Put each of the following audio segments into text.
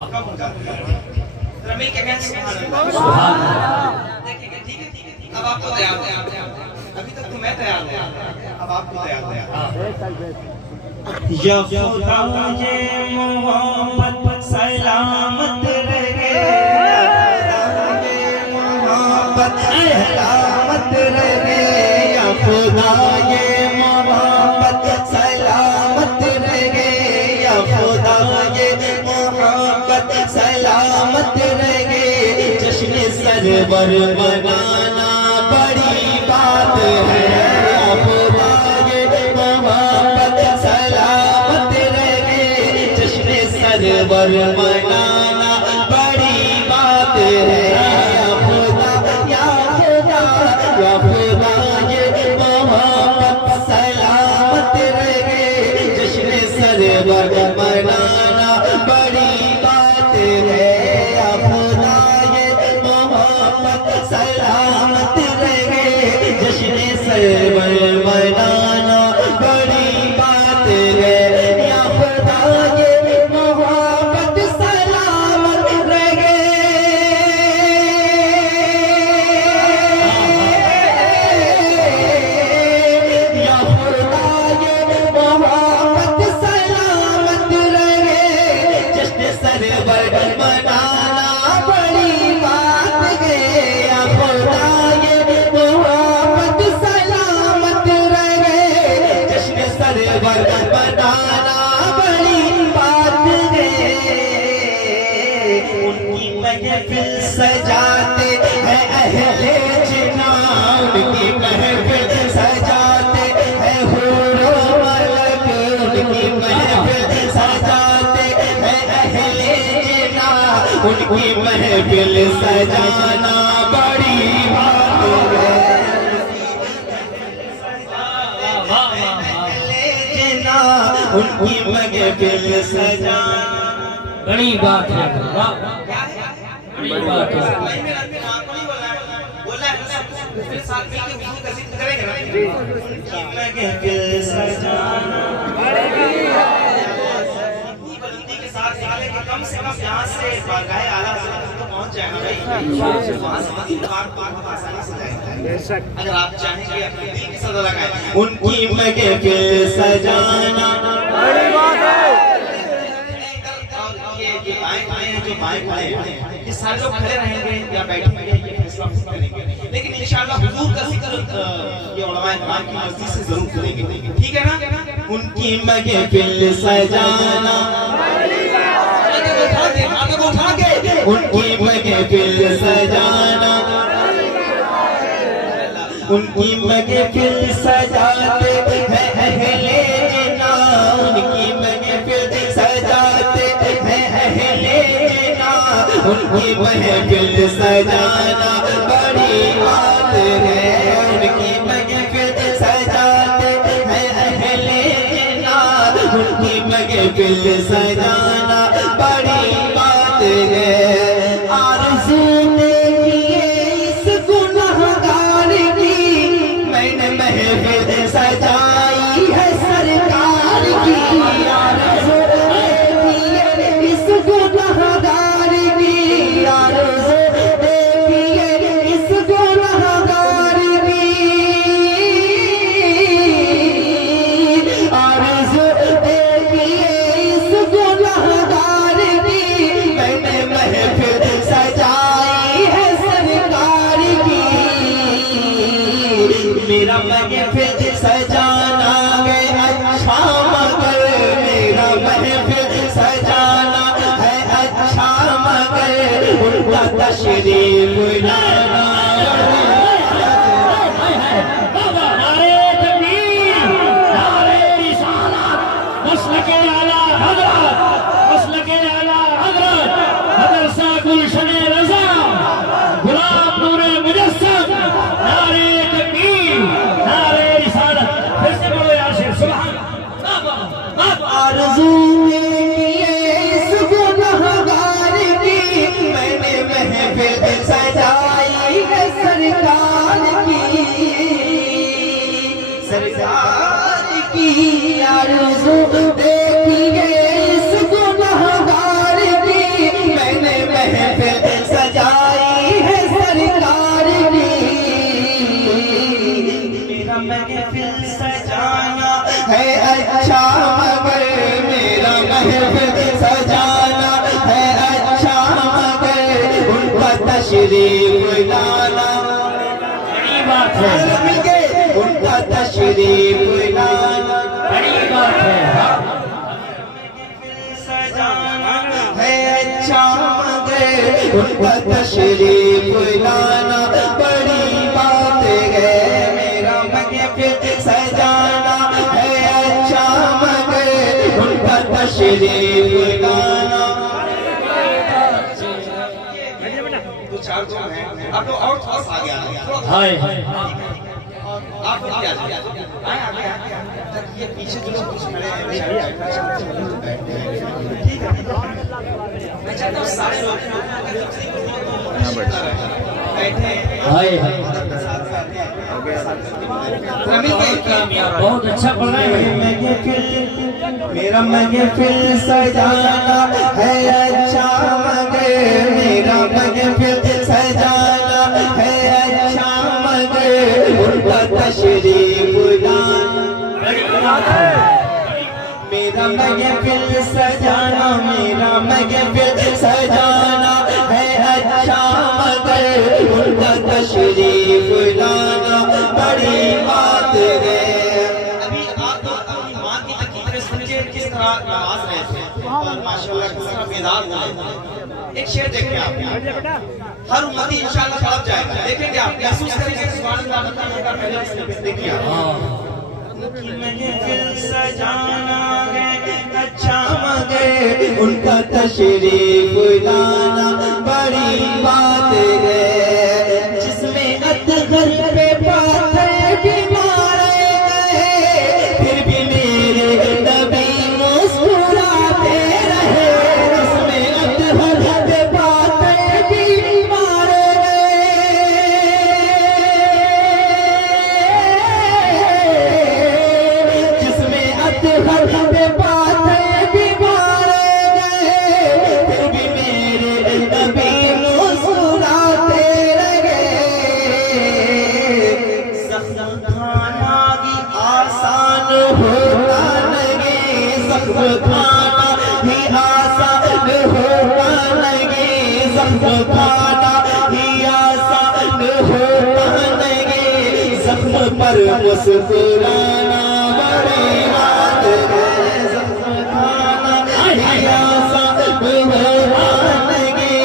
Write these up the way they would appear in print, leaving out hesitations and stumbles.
कम हो जाते हैं। जरा मिल के कहें सुभान अल्लाह। देखिए ठीक है अब आपको तैयार हो, अभी तक तो मैं तैयार हूं, अब आपको तैयार या खुदा ये मोहब्बत सलामत रहे, मोहब्बत सलामत रहे, या खुदा ये मोहब्बत सलामत रहे, या खुदा ये मोहब्बत सलामत रहे। जश्न सरवर मनाना बड़ी बात है, या खुदा ये मोहब्बत सलामत रहे। जश्न सरवर मनाना बड़ी बात है, या खुदा या खुदा या खुदा ये मोहब्बत सलामत रहे। जश्न सरवर मनाना बड़ी बात है, या खुदा ये मोहब्बत सलामत रहे। जश्न सरवर मनाना बड़ी बात है, या खुदा ये मोहब्बत सलामत रहे। या खुदा ये मोहब्बत सलामत रहे। जश्न सरवर मनाना बड़ी बात है, या खुदा ये मोहब्बत सलामत रहे। जश्न सरवर मनाना बड़ी बात है। उनकी महफिल सजाते हैं अहले जिन्ना, उनकी महफिल सजाते हैं हूरो मलक, उनकी महफिल सजाते हैं अहले जिन्ना। उनकी महफिल सजाना बड़ी बात है, उनकी महफिल सजाना बड़ी बात है। बड़ी बात है। महफिल सजाना कम से कम यहाँ से बारगाहे आला हज़रत तो पहुँच जाए ना भाई, वहाँ से बार आसानी से जाएगा। अगर आप चाहेंगे अपने दिल की सदा लगाएं। उनकी महफिल सजाना बड़ी बात है। ये बाएं खड़े हैं, ये सारे लोग खड़े रहेंगे या बैठेंगे, ये फैसला करेंगे, लेकिन इंशाअल्लाह हुजूर का जिक्र ये उलमाए किराम की मस्जिद से जरूर करेंगे, ठीक है ना। उनकी महफिल सजाना, उनकी महफिल सजाना, उनकी महफिल सजाते हैं अहले जिन्ना, उनकी महफिल सजाते हैं अहले जिन्ना। उनकी महफिल सजाना बड़ी बात है, उनकी महफिल सजाते हैं अहले जिन्ना। उनकी महफिल सजाना बड़ी बात है। आरज़ू देखी इस गुनहगार की, मैंने महफिल सजाई है सरकार की। आरज़ू देखी इस गुनहगार की, आरज़ू देखी इस गुनहगार की, आरज़ू देखी इस गुनहगार की। मैंने महफिल सजाई है सरकार की। मेरा महफिल सजाना है अच्छा, मगर मेरा महफिल सजाना है अच्छा, मगर उनका तशरीफ लाना। नारे तकबीर, नारे रिसालत, मसलके आला हज़रत, मसलके आला हज़रत, मदरसा गुलशन रज़ा, गुलाम नूर मुजस्सम। नारे तकबीर, नारे रिसालत। फिर से बोलो यार शेर सुभान अल्लाह। आरज़ू देखिए इस गुनहगार की, मैंने महफिल सजाई तशरीफ लाना, बड़ी बात है, मिलके उनका तशरीफ लाना, बड़ी बात है। है अच्छा मगर उनका तशरीफ लाना बड़ी बात है। मेरा महफिल सजाना है अच्छा मगर उनका तशरीफ लाना। दो चार जो हैं आप लोग और थोड़ा सा आगे आ जाइए। हाय हाय आप लोग क्या आगे आगे ये पीछे जो लोग कुछ खड़े हैं ठीक है। मैं चाहता हूँ सारे लोग बैठे हाय हाय बहुत अच्छा पढ़ रहे हैं। मेरा महफिल सजाना है अच्छा मगर मेरा महफिल सजाना है अच्छा मगर उनका तशरीफ लाना। मेरा महफिल सजाना मेरा महफिल सजाना है अच्छा मगर उनका तशरीफ लाना बड़ी बात है। अभी आप तो अपनी माँ की तकरीर सुनिए किस तरह नमाज रहे थे और माशाल्लाह किस तरह बेदार हुए। एक शेर देखें आप हर उम्मती इंशाल्लाह तड़प जाएगा। देखेंगे आप महसूस करेंगे सुभान अल्लाह पहले देखिए महफिल सजाना है अच्छा मगर उनका तशरीफ लाना बड़ी बात है। जिसमें अतगर पे पाथर भी मारे गए फिर भी मेरे नबी मुस्कुराते रहे। जिसमें अतगर पे पाथर भी मारे पे पाते भी मारे गए फिर भी मेरे नबी मुस्कुराते रहे। ज़ख्म खाना ही आसान होता नहीं ज़ख्म खाना ही आसान होता नहीं ज़ख्म खाना ही आसान होता नहीं ज़ख्म पर मुस्कुराना बड़ी बात है। ज़ख्म खाना ही आसान होता नहीं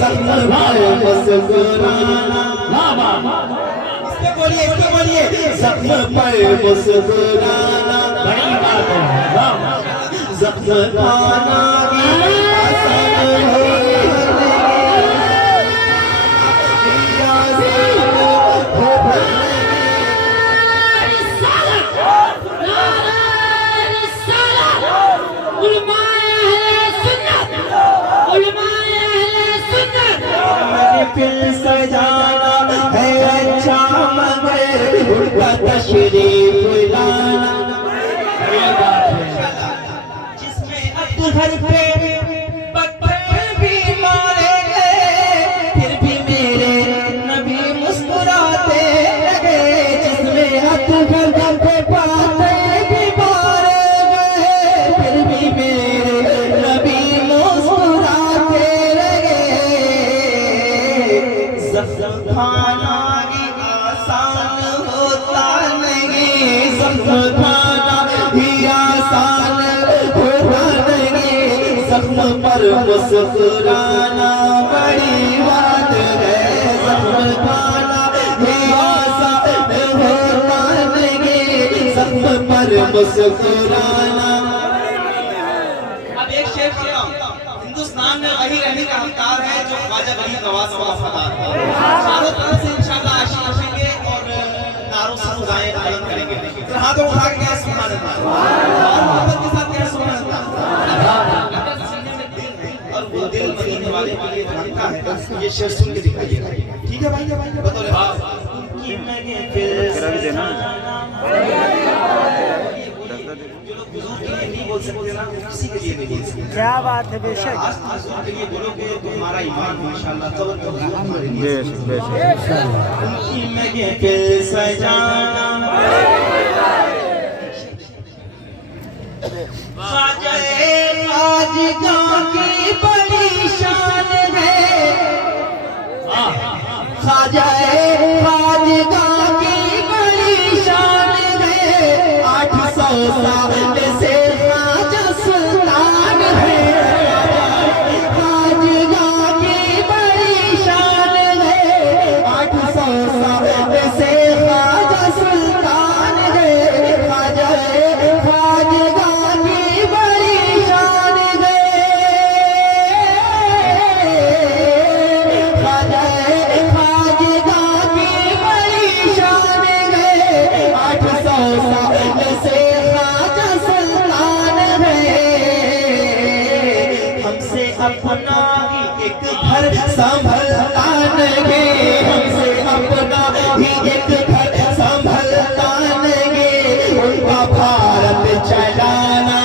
ज़ख्म पर मुस्कुराना। इसके बोलिए ज़ख्म पर मुस्कुराना बड़ी बात है। ज़ख्म खाना भी आसान होता महफिल सजाना है अच्छा मगर उनका तशरीफ लाना। जिसमें अतहर पे पत्थर भी मारे गए फिर भी मेरे नबी मुस्कुराते रहे। जिसमें अतहर पे पत्थर भी मारे गए फिर भी मेरे नबी मुस्कुराते रहे। ज़ख्म खाना ही आसान होता नहीं ज़ख्म खाना ही आसान होता नहीं ज़ख्म पर मुस्कुराना बड़ी बात है। ज़ख्म खाना ही आसान होता नहीं ज़ख्म पर मुस्कुराना। अब एक शेर सुनाओ। हिंदुस्तान में वही रहने का हकदार है जो ख्वाजा गरीब नवाज का वफादार है। चारों तरफ से इंशाल्लाह आशीषेंगे और नारों से खुदाएं बुलंद करेंगे। फिर हाथों उठा के कहें सुभान अल्लाह और मोहब्बत के साथ कहें सुभान अल्लाह। और वो दिल मदीने वाले के लिए धड़कता है। ये शेर सुन के दिखाइए ठीक है भाई बतौर बाप की महफिल देना जो लोग बुजुर्ग के लिए नहीं बोल सकते ना किसी के लिए नहीं बोल सकते। क्या बात है बेशक आज बुजुर्ग के लिए बोलोगे तो हमारा ईमान माशाल्लाह तवज्जो हमारे लिए उनकी महफिल सजाना ख्वाजा-ए खाजगा की बड़ी शान है। एक घर संभलता नहीं, हमसे अपना ही एक घर संभलता नहीं, उनका भारत चलाना।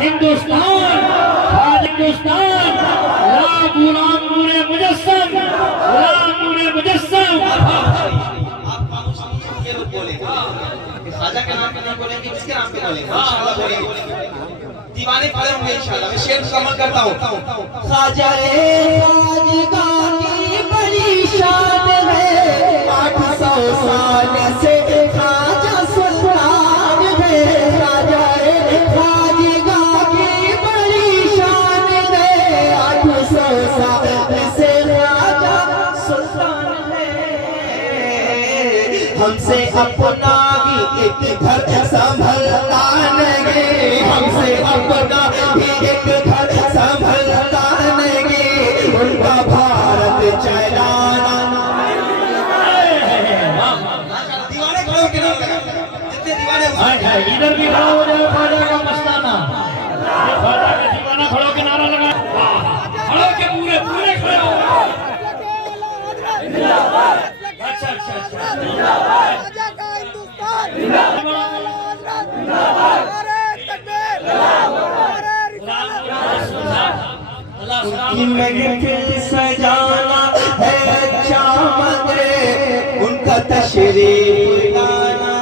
हिंदुस्तान हिंदुस्तान गुलाम नूरे मुजस्सम, गुलाम नूरे मुजस्सम। आप खामोश ये लोग बोले कि ख्वाजा के नाम पे नहीं बोलेंगे, किसके नाम पे बोलेंगे? इंशाल्लाह बोलेंगे। दीवाने खड़े होंगे इंशाल्लाह। मैं शेर मुकम्मल करता हूँ। ख्वाजा ख्वाजगा की बड़ी शान है, 800 साल से ख्वाजा सुल्तान है। ख्वाजा ख्वाजगा की बड़ी शान है, 800 साल से ख्वाजा सुल्तान है। हमसे अपना भी एक घर संभलता नहीं, हमसे अपना भी एक घर संभलता नहीं, उनका भारत चलाना। दीवाने खड़े होके नाम लगा, जितने दीवाने हुए इधर भी खड़ा हो जाए ख्वाजा का मस्ताना, ये ख्वाजा का दीवाना खड़ो के नारा लगा, खड़ो के पूरे पूरे खड़े हो। अच्छा अच्छा अच्छा ख्वाजा का हिंदुस्तान जिंदाबाद, नारे तकबीर, नारे रिसालत। उनकी महफिल सजाना है चामरे, उनका तशरीफ लाना।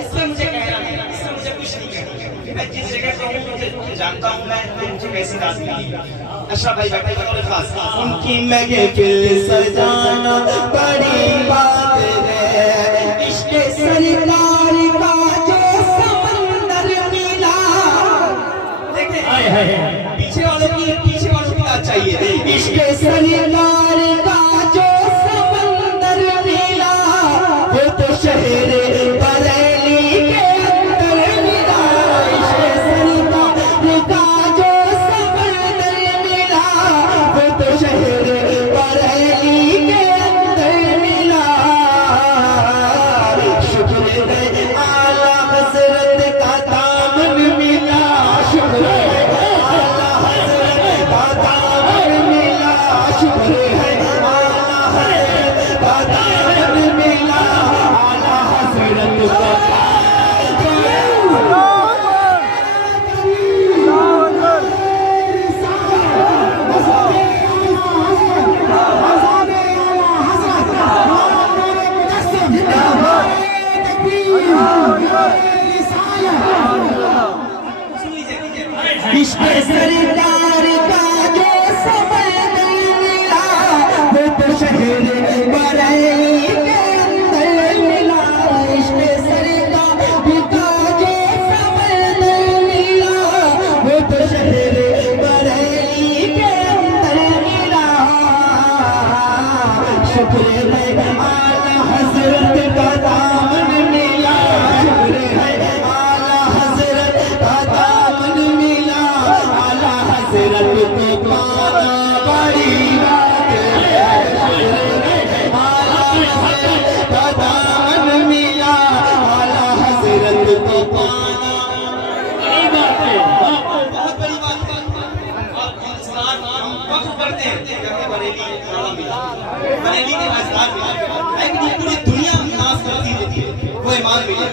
इसमें मुझे कहना है, इसमें मुझे कुछ नहीं कहना। मैं जिस जगह पे हूँ मुझे जानता हूँ मैं मुझे कैसी रात मिली। अशरफ भाई बैठे बतौर खास। उनकी महफिल सजाना बड़ी बात है, इश्क सरकार का जो समंदर मिला। देखें हाय हाय पीछे वालों की बात चाहिए। इश्क सरकार का जो समंदर मिला, वो तो शहर बरेली के अंदर मिला। इश्क सरकार का जो समंदर मिला, वो तो शहर बरेली के अंदर मिला। शुक्र है आला हजरत का दामन मिला, शुक्र है आला हजरत का दामन मिला, शुक्र है आला हजरत का दामन मिला, आला हजरत का सुन लीजिए। इश्क सरकार का जो समंदर मिला, वो तो शहर बरेली के अंदर मिला। इश्क सरकार का जो समंदर मिला, वो तो शहर बरेली के अंदर मिला। शुक्र है आला हजरत का दामन मिला, शुक्र है आला हजरत का दामन मिला, आला हजरत को पाना बड़ी बात है। आला हजरत का दामन मिला, आला हजरत को पाना बड़ी बात है। बहुत बड़ी बात है। और हिंदुस्तान हम वक्त करते हैं कि हमें बरेली नारा मिला, बरेली के राजदार मिला, लेकिन ये पूरी दुनिया नाज करती रहती है वो ईमान मिले।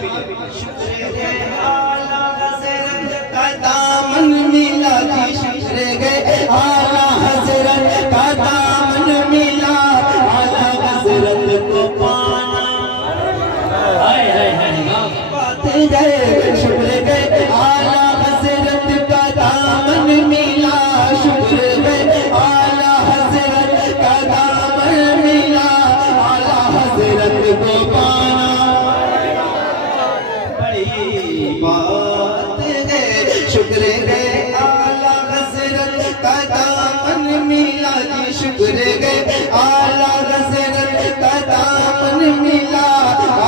शुक्र है आला हजरत का दामन मिला जी, शुक्र है आला हजरत का दामन मिला, आला हजरत को पाना हाय हाय हाय बात है। शुक्र है आला हजरत का दामन मिला, शुक्र है आला हजरत का दामन मिला, आला हजरत को पाना बड़ी बात है। शुक्र है आला हजरत का दामन मिला जी, शुक्र है आला हजरत का दामन मिला,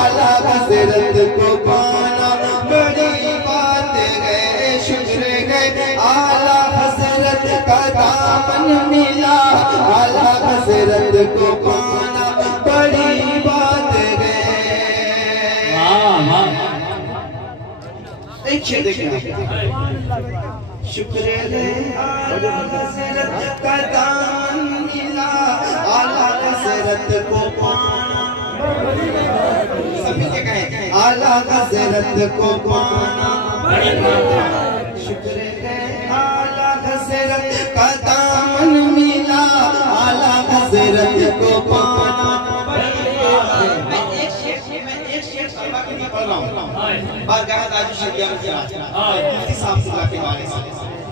आला हजरत को पाना बड़ी बात है। शुक्र है दामन मिला, आला हजरत को पाना बड़ी बात है। एक शेर देखिए, शुक्र है आला हजरत का दामन मिला, आला हजरत को पाना, सब मिलके कहें आला हजरत को पाना, शुक्र है आला हजरत का दामन मिला, आला हजरत को पाना। मैं एक शेर शर्मा के लिए पढ़ रहा हूँ, बारगाह ताजु शरिया मुफ्ती साहब के बारे में।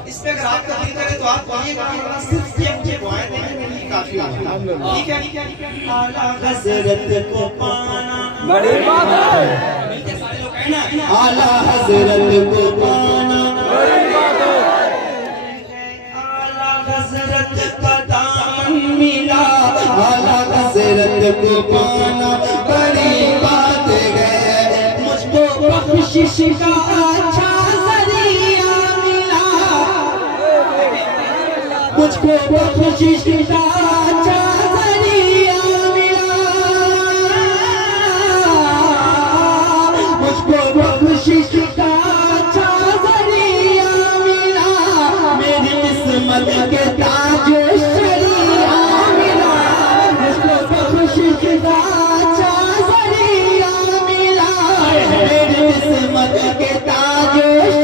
इस पे अगर आपका दिल करे तो आप पढ़िएगा, सिर्फ ये मुझे दुआएं देंगे, मेरे लिए काफी होगा। ठीक है, आला हजरत को पाना बड़ी बात है। मिलके सारे लोग कहें ना, आला हजरत को पाना बड़ी बात है। आला हजरत का दामन मिला, आला हजरत को पाना बड़ी बात है। मुझको बख्शिश का अच्छा जरिया मिला, मुझको बख्शिश का अच्छा जरिया मिला, मुझको बख्शिश का अच्छा जरिया मिला, मेरी किस्मत के ताज शरिया मिला, मुझको बख्शिश का अच्छा जरिया मिला, मेरी किस्मत के ताज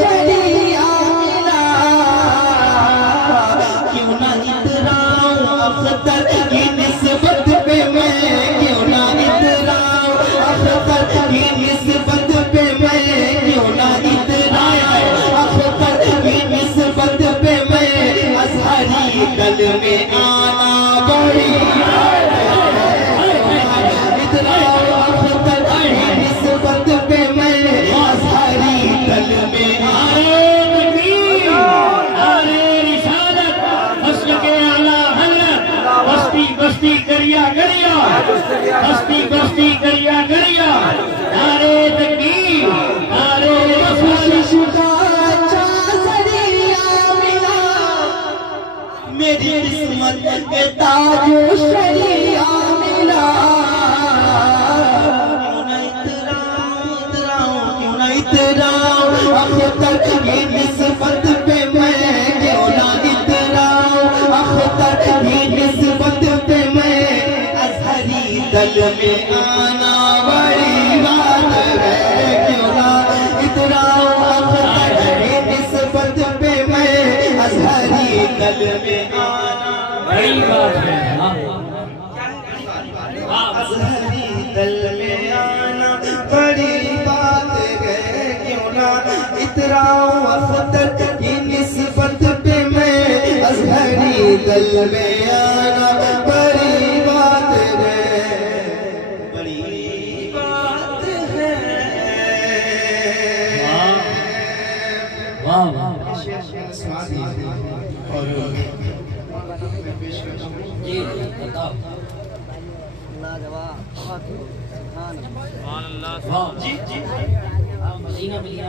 शरिया मिला। क्यों ना इतराऊं अख्तर की निस्बत पे मैं, क्यों ना इतराऊं अख्तर की निस्बत पे मैं, क्यों ना इतराऊं अख्तर की निस्बत पे मैं, अज़हरी दल में आना बड़ी इतराऊं अख्तर की निस्बत पे मैं, अज़हरी दल में आना। बस्ती करिया करिया, बस्ती बस्ती करिया करिया, नारे तकबीर, नारे बख्शिश का अच्छा जरिया मिला, मेरी किस्मत के ताज शरिया मिला। क्यों ना इतराऊं क्यों ना इतराऊं अख्तर की निस्बत पे मैं, क्यों ना इतराऊं अख्तर की निस्बत पे मैं, अज़हरी दल में आना बड़ी बात है। क्यों ना इतराऊं अख्तर की निस्बत पे मैं, अज़हरी दल में आना बड़ी बात है। अज़हरी दल में आना बड़ी बात है। क्यों ना इतराऊं अख्तर की निस्बत पे मैं, अज़हरी दल में आना बड़ी बात है, बड़ी बात है। वाह वाह और जी बताओ। लाजवाब। वाह जी जी, मदीना मिलिया